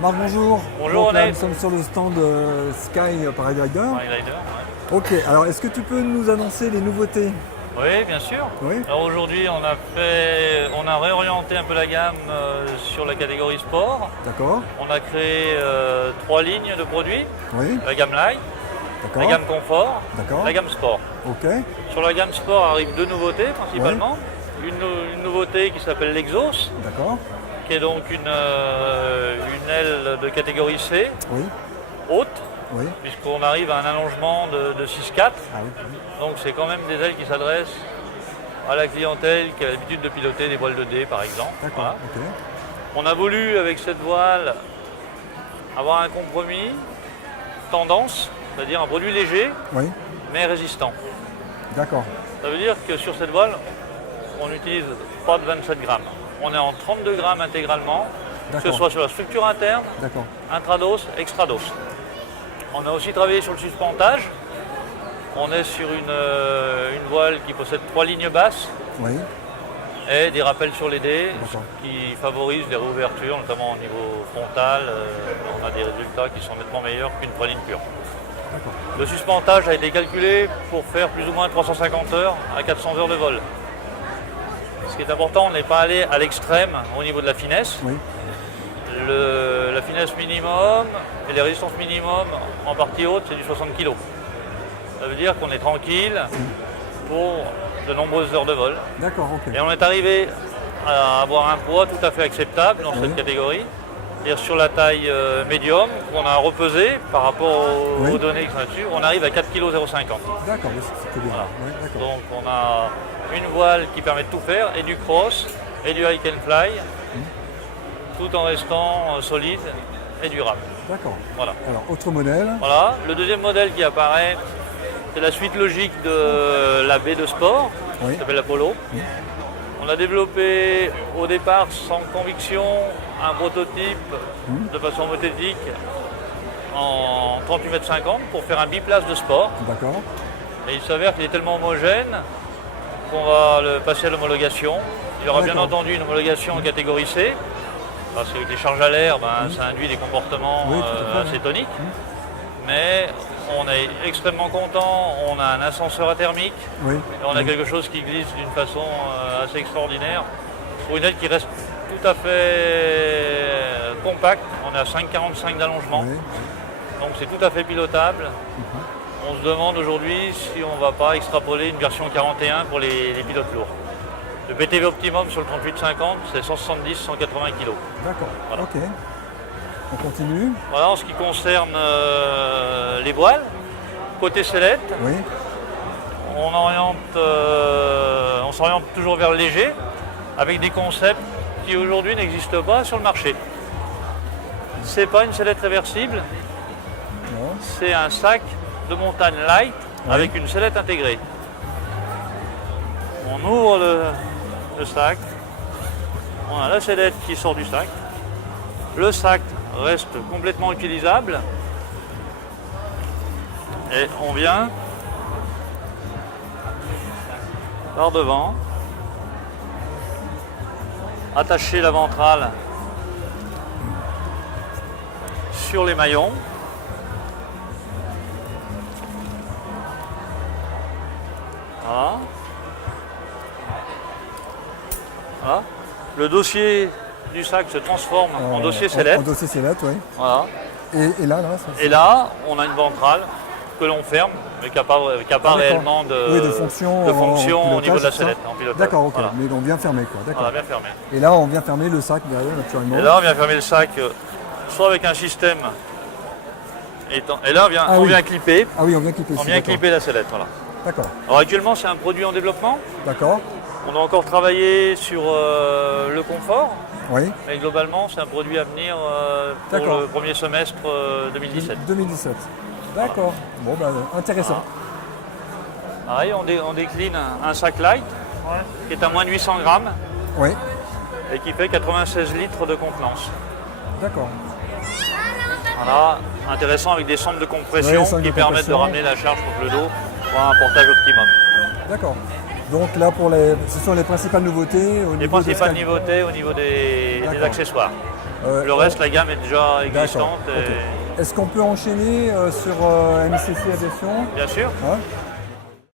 Marc, bonjour. Bonjour, Donc, là, René. nous sommes sur le stand Sky Paraglider. Paraglider, ouais. Ok, alors est-ce que tu peux nous annoncer les nouveautés? Oui, bien sûr. Oui. Alors aujourd'hui, on a réorienté un peu la gamme sur la catégorie sport. D'accord. On a créé 3 lignes de produits. Oui. La gamme light, D'accord. la gamme confort, D'accord. la gamme sport. Ok. Sur la gamme sport arrivent 2 nouveautés principalement. Une nouveauté qui s'appelle l'Exos, D'accord. qui est donc une aile de catégorie C, Oui. haute, Oui. puisqu'on arrive à un allongement de 6,4. Ah oui. Oui. Donc c'est quand même des ailes qui s'adressent à la clientèle qui a l'habitude de piloter des voiles de D par exemple. D'accord. Voilà. Ok. On a voulu avec cette voile avoir un compromis, tendance, c'est-à-dire un produit léger Oui. mais résistant. D'accord. Ça veut dire que sur cette voile, on n'utilise pas de 27 grammes. On est en 32 grammes intégralement, que ce D'accord. soit sur la structure interne, D'accord. intrados, extrados. On a aussi travaillé sur le suspentage. On est sur une voile qui possède 3 lignes basses Oui. et des rappels sur les dés, D'accord. ce qui favorise les réouvertures, notamment au niveau frontal. On a des résultats qui sont nettement meilleurs qu'une praline pure. D'accord. Le suspentage a été calculé pour faire plus ou moins 350 heures à 400 heures de vol. Ce qui est important, on n'est pas allé à l'extrême au niveau de la finesse. Oui. La finesse minimum et les résistances minimum en partie haute, c'est du 60 kg. Ça veut dire qu'on est tranquille pour de nombreuses heures de vol. D'accord. Ok. Et on est arrivé à avoir un poids tout à fait acceptable dans Oui. cette catégorie. C'est-à-dire sur la taille médium, qu'on a repesé par rapport Oui. aux données qui sont là-dessus, on arrive à 4,050 kg. D'accord. Oui, c'est bien. Voilà. Oui, d'accord. Donc on a une voile qui permet de tout faire, et du cross, et du hike and fly, tout en restant solide et durable. D'accord. Voilà. Alors, autre modèle. Voilà. Le deuxième modèle qui apparaît, c'est la suite logique de la baie de sport, Oui. qui s'appelle l'Apollo. On a développé au départ sans conviction un prototype de façon hypothétique en 38,50 m pour faire un biplace de sport. D'accord. Et il s'avère qu'il est tellement homogène qu'on va le passer à l'homologation. Il y aura bien D'accord. entendu une homologation en catégorie C, parce qu'avec les charges à l'air, ça induit des comportements Oui, tout à fait. assez toniques. Mais on est extrêmement content, on a un ascenseur thermique, Oui. et on a quelque chose qui glisse d'une façon assez extraordinaire. Pour une aile qui reste tout à fait compacte, on est à 5,45 d'allongement, Oui. donc c'est tout à fait pilotable. On se demande aujourd'hui si on ne va pas extrapoler une version 41 pour les pilotes lourds. Le PTV optimum sur le 38-50, c'est 170-180 kg. D'accord. Voilà. Ok. On continue. Voilà en ce qui concerne les voiles. Côté sellette, Oui. on s'oriente toujours vers le léger, avec des concepts qui aujourd'hui n'existent pas sur le marché. C'est pas une sellette réversible, Non. c'est un sac de montagne light Oui. avec une sellette intégrée. On ouvre le sac, on a la sellette qui sort du sac. Le sac reste complètement utilisable et on vient par devant attacher la ventrale sur les maillons. Voilà. Voilà. Le dossier du sac se transforme en dossier sellette. En dossier sellette, oui. Voilà. Et là, ça. Et là, on a une ventrale que l'on ferme, mais qui n'a pas, d'accord. réellement de, Oui, de fonction de en fonction au pilotage, niveau de la c'est ça sellette, en pilotage. D'accord, ok. Voilà. Mais on vient fermer, quoi. D'accord. Voilà, bien fermé. Et là, on vient fermer le sac derrière, naturellement. Et là, on vient fermer le sac, soit avec un système, et là, Ah on oui. vient clipper, Ah oui, on vient clipper on ici. vient d'accord. clipper la sellette. Voilà. D'accord. Alors actuellement, c'est un produit en développement. D'accord. On a encore travaillé sur le confort, Oui. mais globalement, c'est un produit à venir pour D'accord. le premier semestre 2017. 2017. D'accord. Bon, bah, intéressant. Pareil, on décline un sac light qui est à moins de 800 grammes Oui. et qui fait 96 litres de contenance. D'accord. Voilà, intéressant avec des centres de compression Ouais, les centres qui de permettent de compression. ramener la charge contre le dos pour un portage optimum. D'accord. Donc là, ce sont les principales nouveautés au Les niveau de principales Sky. nouveautés au niveau des D'accord. accessoires. Le reste, la gamme est déjà D'accord. existante. Ok. Et... Est-ce qu'on peut enchaîner sur MCC Aviation? Bien sûr. Hein